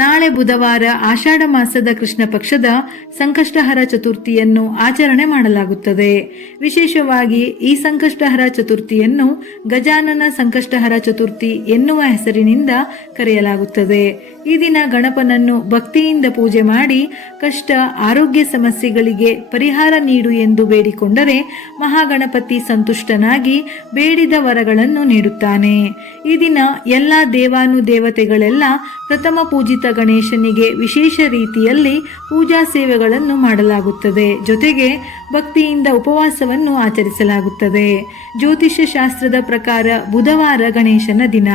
ನಾಳೆ ಬುಧವಾರ ಆಷಾಢ ಮಾಸದ ಕೃಷ್ಣ ಪಕ್ಷದ ಸಂಕಷ್ಟಹರ ಚತುರ್ಥಿಯನ್ನು ಆಚರಣೆ ಮಾಡಲಾಗುತ್ತದೆ. ವಿಶೇಷವಾಗಿ ಈ ಸಂಕಷ್ಟಹರ ಚತುರ್ಥಿಯನ್ನು ಗಜಾನನ ಸಂಕಷ್ಟಹರ ಚತುರ್ಥಿ ಎನ್ನುವ ಹೆಸರಿನಿಂದ ಕರೆಯಲಾಗುತ್ತದೆ. ಈ ದಿನ ಗಣಪನನ್ನು ಭಕ್ತಿಯಿಂದ ಪೂಜೆ ಮಾಡಿ ಕಷ್ಟ ಆರೋಗ್ಯ ಸಮಸ್ಯೆಗಳಿಗೆ ಪರಿಹಾರ ನೀಡು ಎಂದು ಬೇಡಿಕೊಂಡರೆ ಮಹಾಗಣಪತಿ ಸಂತುಷ್ಟನಾಗಿ ಬೇಡಿದ ವರಗಳನ್ನು ನೀಡುತ್ತಾನೆ. ಈ ದಿನ ಎಲ್ಲ ದೇವಾನುದೇವತೆಗಳೆಲ್ಲ ಪ್ರಥಮ ಪೂಜಿತ ಗಣೇಶನಿಗೆ ವಿಶೇಷ ರೀತಿಯಲ್ಲಿ ಪೂಜಾ ಸೇವೆಗಳನ್ನು ಮಾಡಲಾಗುತ್ತದೆ. ಜೊತೆಗೆ ಭಕ್ತಿಯಿಂದ ಉಪವಾಸವನ್ನು ಆಚರಿಸಲಾಗುತ್ತದೆ. ಜ್ಯೋತಿಷ್ಯ ಶಾಸ್ತ್ರದ ಪ್ರಕಾರ ಬುಧವಾರ ಗಣೇಶನ ದಿನ.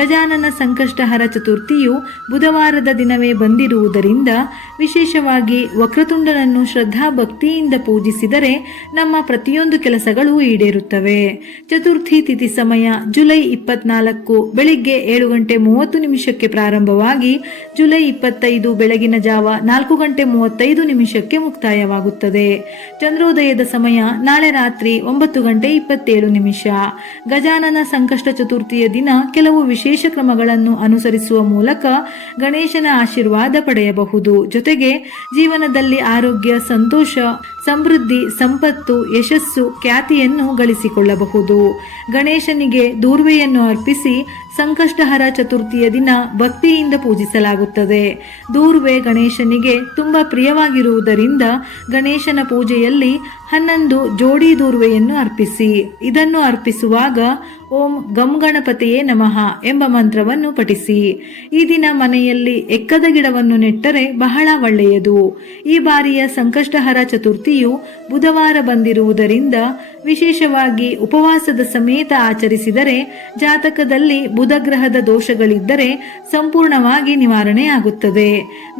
ಗಜಾನನ ಸಂಕಷ್ಟಹರ ಚತುರ್ಥಿಯು ಬುಧವಾರದ ದಿನವೇ ಬಂದಿರುವುದರಿಂದ ವಿಶೇಷವಾಗಿ ವಕ್ರತುಂಡನನ್ನು ಶ್ರದ್ಧಾ ಭಕ್ತಿಯಿಂದ ಪೂಜಿಸಿದರೆ ನಮ್ಮ ಪ್ರತಿಯೊಂದು ಕೆಲಸಗಳು ಈಡೇರುತ್ತವೆ. ಚತುರ್ಥಿ ತಿಥಿ ಸಮಯ ಜುಲೈ 24 ಬೆಳಿಗ್ಗೆ 7:30 ಪ್ರಾರಂಭವಾಗಿ ಜುಲೈ 25 ಬೆಳಗಿನ ಜಾವ 4:35 ಮುಕ್ತಾಯವಾಗುತ್ತದೆ. ಚಂದ್ರೋದಯದ ಸಮಯ ನಾಳೆ ರಾತ್ರಿ 9:27. ಗಜಾನನ ಸಂಕಷ್ಟ ಚತುರ್ಥಿಯ ದಿನ ಕೆಲವು ವಿಶೇಷ ಕ್ರಮಗಳನ್ನು ಅನುಸರಿಸುವ ಮೂಲಕ ಗಣೇಶನ ಆಶೀರ್ವಾದ ಪಡೆಯಬಹುದು. ಜೊತೆಗೆ ಜೀವನದಲ್ಲಿ ಆರೋಗ್ಯ, ಸಂತೋಷ, ಸಮೃದ್ಧಿ, ಸಂಪತ್ತು, ಯಶಸ್ಸು, ಖ್ಯಾತಿಯನ್ನು ಗಳಿಸಿಕೊಳ್ಳಬಹುದು. ಗಣೇಶನಿಗೆ ದೂರ್ವೆಯನ್ನು ಅರ್ಪಿಸಿ ಸಂಕಷ್ಟಹರ ಚತುರ್ಥಿಯ ದಿನ ಭಕ್ತಿಯಿಂದ ಪೂಜಿಸಲಾಗುತ್ತದೆ. ದೂರ್ವೆ ಗಣೇಶನಿಗೆ ತುಂಬಾ ಪ್ರಿಯವಾಗಿರುವುದರಿಂದ ಗಣೇಶನ ಪೂಜೆಯಲ್ಲಿ 11 ಜೋಡಿ ದೂರ್ವೆಯನ್ನು ಅರ್ಪಿಸಿ. ಇದನ್ನು ಅರ್ಪಿಸುವಾಗ ಓಂ ಗಂ ಗಣಪತಿಯೇ ನಮಃ ಎಂಬ ಮಂತ್ರವನ್ನು ಪಠಿಸಿ. ಈ ದಿನ ಮನೆಯಲ್ಲಿ ಎಕ್ಕದ ಗಿಡವನ್ನು ನೆಟ್ಟರೆ ಬಹಳ ಒಳ್ಳೆಯದು. ಈ ಬಾರಿಯ ಸಂಕಷ್ಟಹರ ಚತುರ್ಥಿಯು ಬುಧವಾರ ಬಂದಿರುವುದರಿಂದ ವಿಶೇಷವಾಗಿ ಉಪವಾಸದ ಸಮೇತ ಆಚರಿಸಿದರೆ ಜಾತಕದಲ್ಲಿ ಬುಧ ಗ್ರಹದ ದೋಷಗಳಿದ್ದರೆ ಸಂಪೂರ್ಣವಾಗಿ ನಿವಾರಣೆಯಾಗುತ್ತದೆ.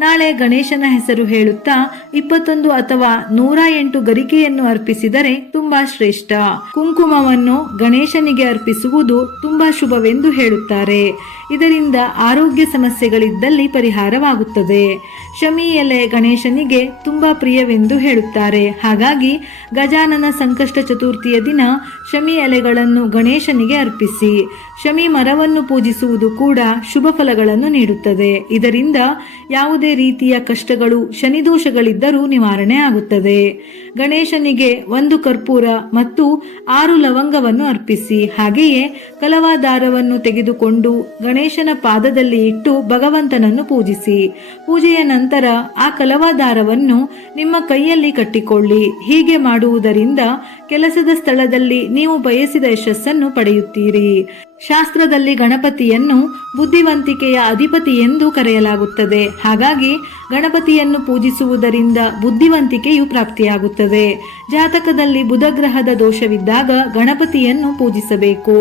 ನಾಳೆ ಗಣೇಶನ ಹೆಸರು ಹೇಳುತ್ತಾ 21 ಅಥವಾ 108 ಗರಿಕೆಯನ್ನು ಅರ್ಪಿಸಿದರೆ ತುಂಬಾ ಶ್ರೇಷ್ಠ. ಕುಂಕುಮವನ್ನು ಗಣೇಶನಿಗೆ ಅರ್ಪಿಸುವುದು ತುಂಬಾ ಶುಭವೆಂದು ಹೇಳುತ್ತಾರೆ. ಇದರಿಂದ ಆರೋಗ್ಯ ಸಮಸ್ಯೆಗಳಿದ್ದಲ್ಲಿ ಪರಿಹಾರವಾಗುತ್ತದೆ. ಶಮಿ ಎಲೆ ಗಣೇಶನಿಗೆ ತುಂಬಾ ಪ್ರಿಯವೆಂದು ಹೇಳುತ್ತಾರೆ. ಹಾಗಾಗಿ ಗಜಾನನ ಸಂಕಷ್ಟ ಚತುರ್ಥಿಯ ದಿನ ಶಮಿ ಎಲೆಗಳನ್ನು ಗಣೇಶನಿಗೆ ಅರ್ಪಿಸಿ. ಶಮಿ ಮರವನ್ನು ಪೂಜಿಸುವುದು ಕೂಡ ಶುಭ ಫಲಗಳನ್ನು ನೀಡುತ್ತದೆ. ಇದರಿಂದ ಯಾವುದೇ ರೀತಿಯ ಕಷ್ಟಗಳು, ಶನಿದೋಷಗಳಿದ್ದರೂ ನಿವಾರಣೆ ಆಗುತ್ತದೆ. ಗಣೇಶನಿಗೆ 1 ಕರ್ಪೂರ ಮತ್ತು 6 ಲವಂಗವನ್ನು ಅರ್ಪಿಸಿ. ಹಾಗೆಯೇ ಕಲವಾ ದಾರವನ್ನು ತೆಗೆದುಕೊಂಡು ಗಣೇಶನ ಪಾದದಲ್ಲಿ ಇಟ್ಟು ಭಗವಂತನನ್ನು ಪೂಜಿಸಿ. ಪೂಜೆಯ ನಂತರ ಆ ಕಲವಾ ದಾರವನ್ನು ನಿಮ್ಮ ಕೈಯಲ್ಲಿ ಕಟ್ಟಿಕೊಳ್ಳಿ. ಹೀಗೆ ಮಾಡುವುದರಿಂದ ಕೆಲಸದ ಸ್ಥಳದಲ್ಲಿ ನೀವು ಬಯಸಿದ ಯಶಸ್ಸನ್ನು ಪಡೆಯುತ್ತೀರಿ. ಶಾಸ್ತ್ರದಲ್ಲಿ ಗಣಪತಿಯನ್ನು ಬುದ್ಧಿವಂತಿಕೆಯ ಅಧಿಪತಿ ಎಂದು ಕರೆಯಲಾಗುತ್ತದೆ. ಹಾಗಾಗಿ ಗಣಪತಿಯನ್ನು ಪೂಜಿಸುವುದರಿಂದ ಬುದ್ಧಿವಂತಿಕೆಯು ಪ್ರಾಪ್ತಿಯಾಗುತ್ತದೆ. ಜಾತಕದಲ್ಲಿ ಬುಧ ಗ್ರಹದ ದೋಷವಿದ್ದಾಗ ಗಣಪತಿಯನ್ನು ಪೂಜಿಸಬೇಕು.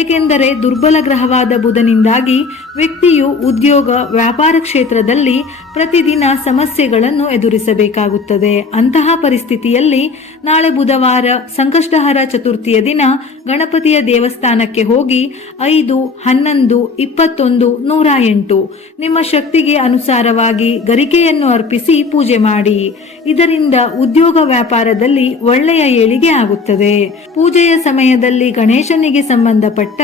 ಏಕೆಂದರೆ ದುರ್ಬಲ ಗ್ರಹವಾದ ಬುಧನಿಂದಾಗಿ ವ್ಯಕ್ತಿಯು ಉದ್ಯೋಗ, ವ್ಯಾಪಾರ ಕ್ಷೇತ್ರದಲ್ಲಿ ಪ್ರತಿದಿನ ಸಮಸ್ಯೆಗಳನ್ನು ಎದುರಿಸಬೇಕಾಗುತ್ತದೆ. ಅಂತಹ ಪರಿಸ್ಥಿತಿಯಲ್ಲಿ ನಾಳೆ ಬುಧವಾರ ಸಂಕಷ್ಟಹರ ಚತುರ್ಥಿಯ ದಿನ ಗಣಪತಿಯ ದೇವಸ್ಥಾನಕ್ಕೆ ಹೋಗಿ 5, 11, 21, 108 ನಿಮ್ಮ ಶಕ್ತಿಗೆ ಅನುಸಾರವಾಗಿ ಗರಿಕೆಯನ್ನು ಅರ್ಪಿಸಿ ಪೂಜೆ ಮಾಡಿ. ಇದರಿಂದ ಉದ್ಯೋಗ, ವ್ಯಾಪಾರದಲ್ಲಿ ಒಳ್ಳೆಯ ಏಳಿಗೆ ಆಗುತ್ತದೆ. ಪೂಜೆಯ ಸಮಯದಲ್ಲಿ ಗಣೇಶನಿಗೆ ಸಂಬಂಧಪಟ್ಟ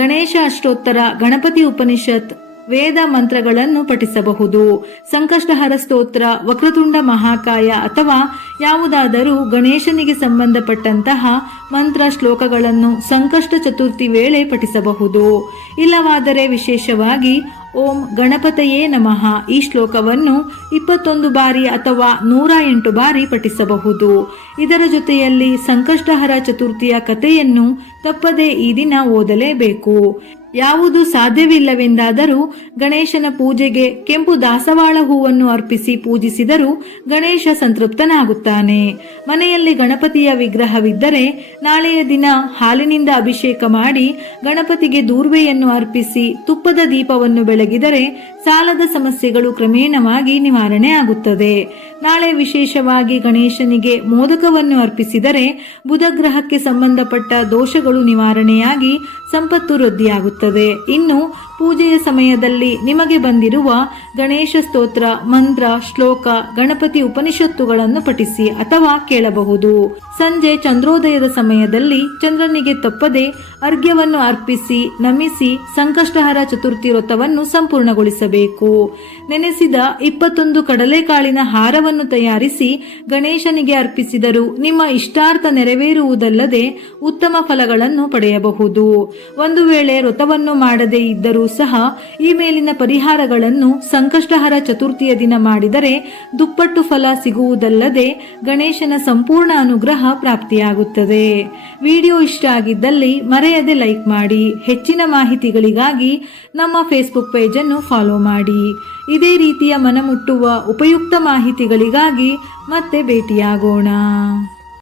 ಗಣೇಶ ಅಷ್ಟೋತ್ತರ, ಗಣಪತಿ ಉಪನಿಷತ್, ವೇದ ಮಂತ್ರಗಳನ್ನು ಪಠಿಸಬಹುದು. ಸಂಕಷ್ಟಹರ ಸ್ತೋತ್ರ, ವಕ್ರತುಂಡ ಮಹಾಕಾಯ ಅಥವಾ ಯಾವುದಾದರೂ ಗಣೇಶನಿಗೆ ಸಂಬಂಧಪಟ್ಟಂತಹ ಮಂತ್ರ ಶ್ಲೋಕಗಳನ್ನು ಸಂಕಷ್ಟ ಚತುರ್ಥಿ ವೇಳೆ ಪಠಿಸಬಹುದು. ಇಲ್ಲವಾದರೆ ವಿಶೇಷವಾಗಿ ಓಂ ಗಣಪತಯೇ ನಮಃ ಈ ಶ್ಲೋಕವನ್ನು 21 ಬಾರಿ ಅಥವಾ 108 ಬಾರಿ ಪಠಿಸಬಹುದು. ಇದರ ಜೊತೆಯಲ್ಲಿ ಸಂಕಷ್ಟಹರ ಚತುರ್ಥಿಯ ಕಥೆಯನ್ನು ತಪ್ಪದೆ ಈ ದಿನ ಓದಲೇಬೇಕು. ಯಾವುದು ಸಾಧ್ಯವಿಲ್ಲವೆಂದಾದರೂ ಗಣೇಶನ ಪೂಜೆಗೆ ಕೆಂಪು ದಾಸವಾಳ ಹೂವನ್ನು ಅರ್ಪಿಸಿ ಪೂಜಿಸಿದರೂ ಗಣೇಶ ಸಂತೃಪ್ತನಾಗುತ್ತಾನೆ. ಮನೆಯಲ್ಲಿ ಗಣಪತಿಯ ವಿಗ್ರಹವಿದ್ದರೆ ನಾಳೆಯ ದಿನ ಹಾಲಿನಿಂದ ಅಭಿಷೇಕ ಮಾಡಿ ಗಣಪತಿಗೆ ದೂರ್ವೆಯನ್ನು ಅರ್ಪಿಸಿ ತುಪ್ಪದ ದೀಪವನ್ನು ಬೆಳಗಿದರೆ ಸಾಲದ ಸಮಸ್ಯೆಗಳು ಕ್ರಮೇಣವಾಗಿ ನಿವಾರಣೆ ಆಗುತ್ತದೆ. ನಾಳೆ ವಿಶೇಷವಾಗಿ ಗಣೇಶನಿಗೆ ಮೋದಕವನ್ನು ಅರ್ಪಿಸಿದರೆ ಬುಧ ಗ್ರಹಕ್ಕೆ ಸಂಬಂಧಪಟ್ಟ ದೋಷಗಳು ನಿವಾರಣೆಯಾಗಿ ಸಂಪತ್ತು ವೃದ್ಧಿಯಾಗುತ್ತದೆ. ಇನ್ನು ಪೂಜೆಯ ಸಮಯದಲ್ಲಿ ನಿಮಗೆ ಬಂದಿರುವ ಗಣೇಶ ಸ್ತೋತ್ರ, ಮಂತ್ರ, ಶ್ಲೋಕ, ಗಣಪತಿ ಉಪನಿಷತ್ತುಗಳನ್ನು ಪಠಿಸಿ ಅಥವಾ ಕೇಳಬಹುದು. ಸಂಜೆ ಚಂದ್ರೋದಯದ ಸಮಯದಲ್ಲಿ ಚಂದ್ರನಿಗೆ ತಪ್ಪದೆ ಅರ್ಘ್ಯವನ್ನು ಅರ್ಪಿಸಿ ನಮಿಸಿ ಸಂಕಷ್ಟಹರ ಚತುರ್ಥಿ ವ್ರತವನ್ನು ಸಂಪೂರ್ಣಗೊಳಿಸಬೇಕು. ನೆನೆಸಿದ 21 ಕಡಲೆಕಾಳಿನ ಹಾರವನ್ನು ತಯಾರಿಸಿ ಗಣೇಶನಿಗೆ ಅರ್ಪಿಸಿದರೂ ನಿಮ್ಮ ಇಷ್ಟಾರ್ಥ ನೆರವೇರುವುದಲ್ಲದೆ ಉತ್ತಮ ಫಲಗಳನ್ನು ಪಡೆಯಬಹುದು. ಒಂದು ವೇಳೆ ವ್ರತವನ್ನು ಮಾಡದೇ ಇದ್ದರೂ ಸಹ ಈ ಮೇಲಿನ ಪರಿಹಾರಗಳನ್ನು ಸಂಕಷ್ಟಹರ ಚತುರ್ಥಿಯ ದಿನ ಮಾಡಿದರೆ ದುಪ್ಪಟ್ಟು ಫಲ ಸಿಗುವುದಲ್ಲದೆ ಗಣೇಶನ ಸಂಪೂರ್ಣ ಅನುಗ್ರಹ ಪ್ರಾಪ್ತಿಯಾಗುತ್ತದೆ. ವಿಡಿಯೋ ಇಷ್ಟ ಆಗಿದ್ದಲ್ಲಿ ಮರೆಯದೆ ಲೈಕ್ ಮಾಡಿ. ಹೆಚ್ಚಿನ ಮಾಹಿತಿಗಳಿಗಾಗಿ ನಮ್ಮ ಫೇಸ್ಬುಕ್ ಪೇಜ್ ಅನ್ನು ಫಾಲೋ ಮಾಡಿ. ಇದೇ ರೀತಿಯ ಮನಮುಟ್ಟುವ ಉಪಯುಕ್ತ ಮಾಹಿತಿಗಳಿಗಾಗಿ ಮತ್ತೆ ಭೇಟಿಯಾಗೋಣ.